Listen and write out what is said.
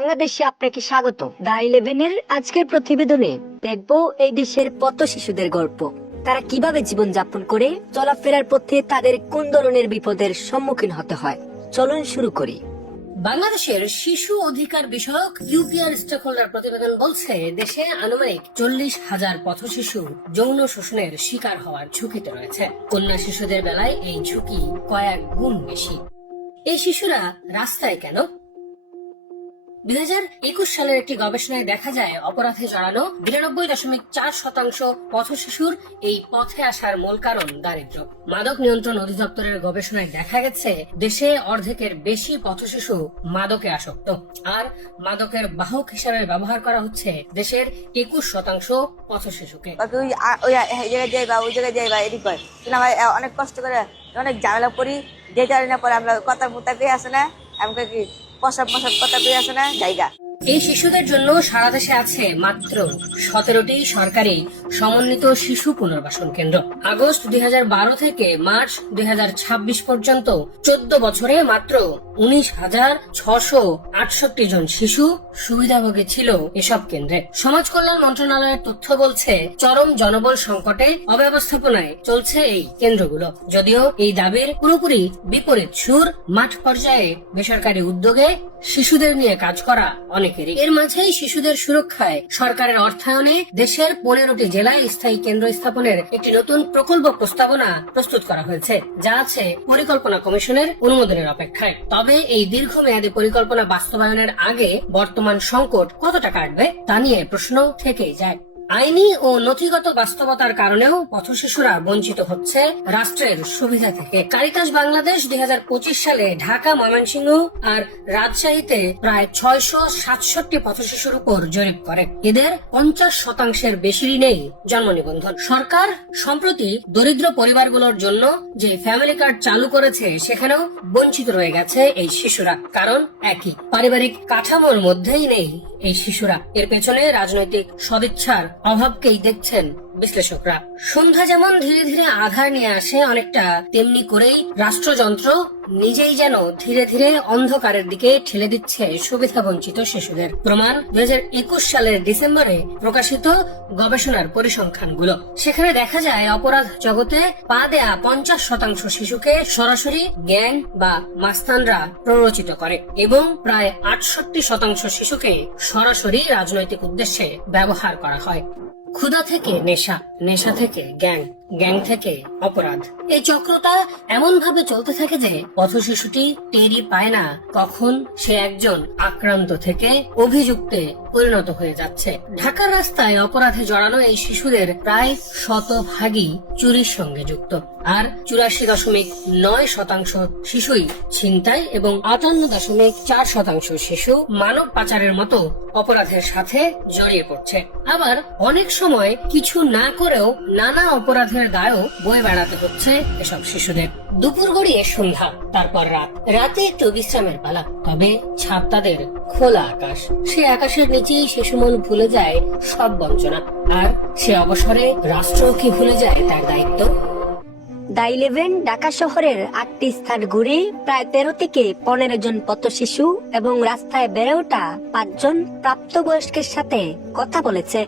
বাংলাদেশে আপনাকে স্বাগত। দা 11-এর আজকের প্রতিবেদনে দেখব এই দেশের পথ শিশুদের গল্প। তারা কিভাবে জীবন যাপন করে, চলাফেরার পথে তাদের কোন ধরনের বিপদের সম্মুখীন হতে হয়। চলুন শুরু করি। বাংলাদেশের শিশু অধিকার বিষয়ক ইউপিআর স্টেকহোল্ডার প্রতিবেদন বলছে, দেশে আনুমানিক 40,000 পথ শিশু যৌন শোষণের শিকার হওয়ার ঝুঁকিতে রয়েছে। কন্যা শিশুদের বেলায় এই ঝুঁকি কয়েক গুণ বেশি। এই শিশুরা রাস্তায় কেন? 2021 সালের একটি গবেষণায় দেখা যায়, অপরাধে জড়ানো 92.4% পথ শিশুর এই পথে আসার মূল কারণ দারিদ্র্য। মাদক নিয়ন্ত্রণ অধিদপ্তরের গবেষণায় দেখা গেছে, দেশে অর্ধেকের বেশি পথ শিশু মাদকে আসক্ত, আর মাদকের বাহক হিসাবে ব্যবহার করা হচ্ছে দেশের 21% পথ শিশুকে। অনেক কষ্ট করে অনেক ঝামেলা করি, যে জানি পরে আমরা কথা মোতা পেয়ে আসে না, আমাকে কি পশাব কথা পেয়ে আসে না জায়গা। এই শিশুদের জন্য সারা দেশে আছে মাত্র 17টি সরকারি সমন্বিত শিশু পুনর্বাসন কেন্দ্র। আগস্ট 2012 থেকে মার্চ 2026 পর্যন্ত 14 বছরে মাত্র 19,668 জন শিশু সুবিধাভোগী ছিল এসব কেন্দ্রে। সমাজ কল্যাণ মন্ত্রণালয়ের তথ্য বলছে, চরম জনবল সংকটে অব্যবস্থাপনায় চলছে এই কেন্দ্রগুলো। যদিও এই দাবির পুরোপুরি বিপরীত সুর মাঠ পর্যায়ে বেসরকারি উদ্যোগে শিশুদের নিয়ে কাজ করা অনেকেরই। এর মাঝেই শিশুদের সুরক্ষায় সরকারের অর্থায়নে দেশের 15টি জেলায় স্থায়ী কেন্দ্র স্থাপনের একটি নতুন প্রকল্প প্রস্তাবনা প্রস্তুত করা হয়েছে, যা আছে পরিকল্পনা কমিশনের অনুমোদনের অপেক্ষায়। তবে এই দীর্ঘমেয়াদী পরিকল্পনা বাস্তবায়নের আগে বর্তমান সংকট কতটা কাটবে তা নিয়ে প্রশ্ন থেকেই যায়। আইনি ও নথিগত বাস্তবতার কারণেও পথ শিশুরা বঞ্চিত হচ্ছে রাষ্ট্রের সুবিধা থেকে। কারিতাস বাংলাদেশ 2025 সালে ঢাকা, ময়মনসিংহ আর রাজশাহীতে প্রায় 667 পথ শিশুর উপর জরিপ করে। এদের 50% বেশিরই নেই জন্ম নিবন্ধন। সরকার সম্প্রতি দরিদ্র পরিবারগুলোর জন্য যে ফ্যামিলি কার্ড চালু করেছে, সেখানেও বঞ্চিত রয়ে গেছে এই শিশুরা। কারণ একই, পারিবারিক কাঠামোর মধ্যেই নেই এই শিশুরা। এর পেছনে রাজনৈতিক সদিচ্ছার অভাবকেই দেখছেন বিশ্লেষকরা। সন্ধ্যা যেমন ধীরে ধীরে আধার নিয়ে আসে, অনেকটা তেমনি করেই রাষ্ট্রযন্ত্র নিজেই যেন ধীরে ধীরে অন্ধকারের দিকে ঠেলে দিচ্ছে সুবিধা বঞ্চিত শিশুদের। প্রমাণ 2021 সালের ডিসেম্বরে প্রকাশিত গবেষণার পরিসংখ্যানগুলো। সেখানে দেখা যায়, অপরাধ জগতে পা দেয়া 50% শিশুকে সরাসরি গ্যাং বা মাস্তানরা প্ররোচিত করে এবং প্রায় 68% শিশুকে সরাসরি রাজনৈতিক উদ্দেশ্যে ব্যবহার করা হয়। ক্ষুধা থেকে নেশা, নেশা থেকে গ্যাং, গ্যাং থেকে অপরাধ। এই চক্রটা এমন ভাবে চলতে থাকে যে পথ শিশুটি টেরই পায় না কখন সে একজন আক্রান্ত থেকে অভিযুক্তে পরিণত হয়ে যাচ্ছে। ঢাকার রাস্তায় অপরাধে জড়ানো এই শিশুদের প্রায় শতভাগই চুরির সঙ্গে যুক্ত, আর 84.9% শিশুই ছিনতাই এবং 58.4% শিশু মানব পাচারের মতো অপরাধের সাথে জড়িয়ে পড়ছে। আবার অনেক সময় কিছু না করেও নানা অপরাধের দায়ও বয়ে বেড়াতে হচ্ছে এসব শিশুদের। দুপুর গড়িয়ে সন্ধ্যা, তারপর রাত, রাতে একটু বিশ্রামের পালা, তবে ছাদ তাদের খোলা আকাশ। সে আকাশের নিচেই শিশু মন ভুলে যায় সব বঞ্চনা, আর সে অবসরে রাষ্ট্র কি ভুলে যায় তার দায়িত্ব। দা 11 ঢাকা শহরের 8টি স্থান ঘুরে প্রায় 13 থেকে 15 জন পথ শিশু এবং রাস্তায় বেড়ে ওঠা 5 জন প্রাপ্তবয়স্কের সাথে কথা বলেছে।